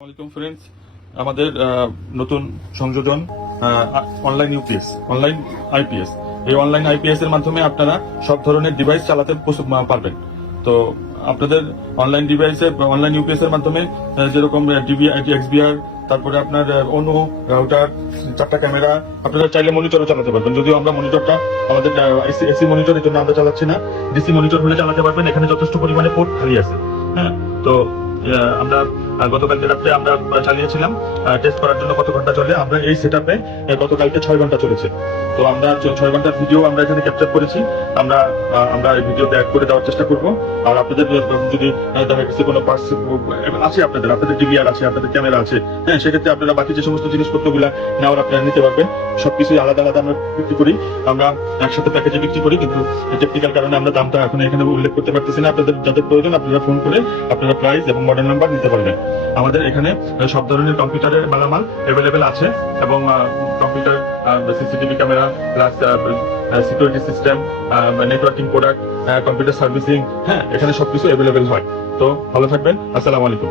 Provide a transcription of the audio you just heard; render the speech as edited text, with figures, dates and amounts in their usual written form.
আসসালামু আলাইকুম ফ্রেন্ডস, আমাদের নতুন সংযোজন অনলাইন ইউপিএস, অনলাইন আইপিএস। এই অনলাইন আইপিএস এর মাধ্যমে আপনারা সব ধরনের ডিভাইস চালাতে পারবেন। তো আপনাদের অনলাইন ডিভাইসে অনলাইন ইউপিএস এর মাধ্যমে যেরকম এক্সবিআর, তারপরে আপনার অনু রাউটার, 4টা ক্যামেরা, আপনারা চাইলে মনিটরও চালাতে পারবেন। যদিও আমরা মনিটরটা আমাদের এসি মনিটরের জন্য আমরা চালাচ্ছি না, ডিসি মনিটর হলে চালাতে পারবেন। এখানে যথেষ্ট পরিমাণে পোর্ট খালি আছে। হ্যাঁ, তো আমরা গতকালকে রাত্রে আমরা চালিয়েছিলাম টেস্ট করার জন্য কত ঘন্টা চলে। আমরা এই সেটআপে গতকালকে 6 ঘন্টা চলেছে। তো আমরা 6 ঘন্টার ভিডিও আমরা এখানে ক্যাপচার করেছি। আমরা এই ভিডিও ব্যাক করে দেওয়ার চেষ্টা করব। আর আপনাদের যদি দেখা গেছে কোনো পার্টস আছে, আপনাদের ডিভিআর আছে, আপনাদের ক্যামেরা আছে, হ্যাঁ, সেক্ষেত্রে আপনারা বাকি যে সমস্ত জিনিসপত্রগুলো নেওয়ার আপনারা নিতে পারবেন। সবকিছু আলাদা আলাদা আমরা বিক্রি করি, আমরা একসাথে প্যাকেজে বিক্রি করি, কিন্তু টেকনিক্যাল কারণে আমরা দামটা এখন এখানে উল্লেখ করতে পারতেছি না। আপনাদের যাদের প্রয়োজন আপনারা ফোন করে আপনারা প্রাইস এবং মডেল নাম্বার নিতে পারবেন। আমাদের এখানে সব ধরনের কম্পিউটারের মালামাল অ্যাভেলেবেল আছে, এবং computer, CCTV camera, plus security system, networking product, computer servicing, হ্যাঁ, এখানে সবকিছু অ্যাভেলেবেল হয়। তো ভালো থাকবেন। আসসালামু আলাইকুম।